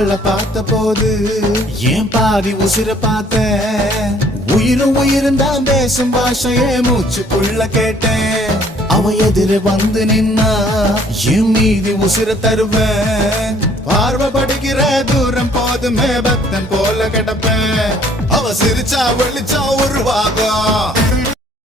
அவளை பார்த்த போது ஏன் பாதி உசிர பார்த்த உயிரும் தான் பேசும் பாஷையே மூச்சுக்குள்ள கேட்டேன் அவ எதிர வந்து நின்னா என் மீதி உசிர தருவேன் பார்வை படிக்கிற தூரம் போதுமே பக்தன் போல கிடப்பேன் அவ சிரிச்சா வெளிச்சா உருவாகும்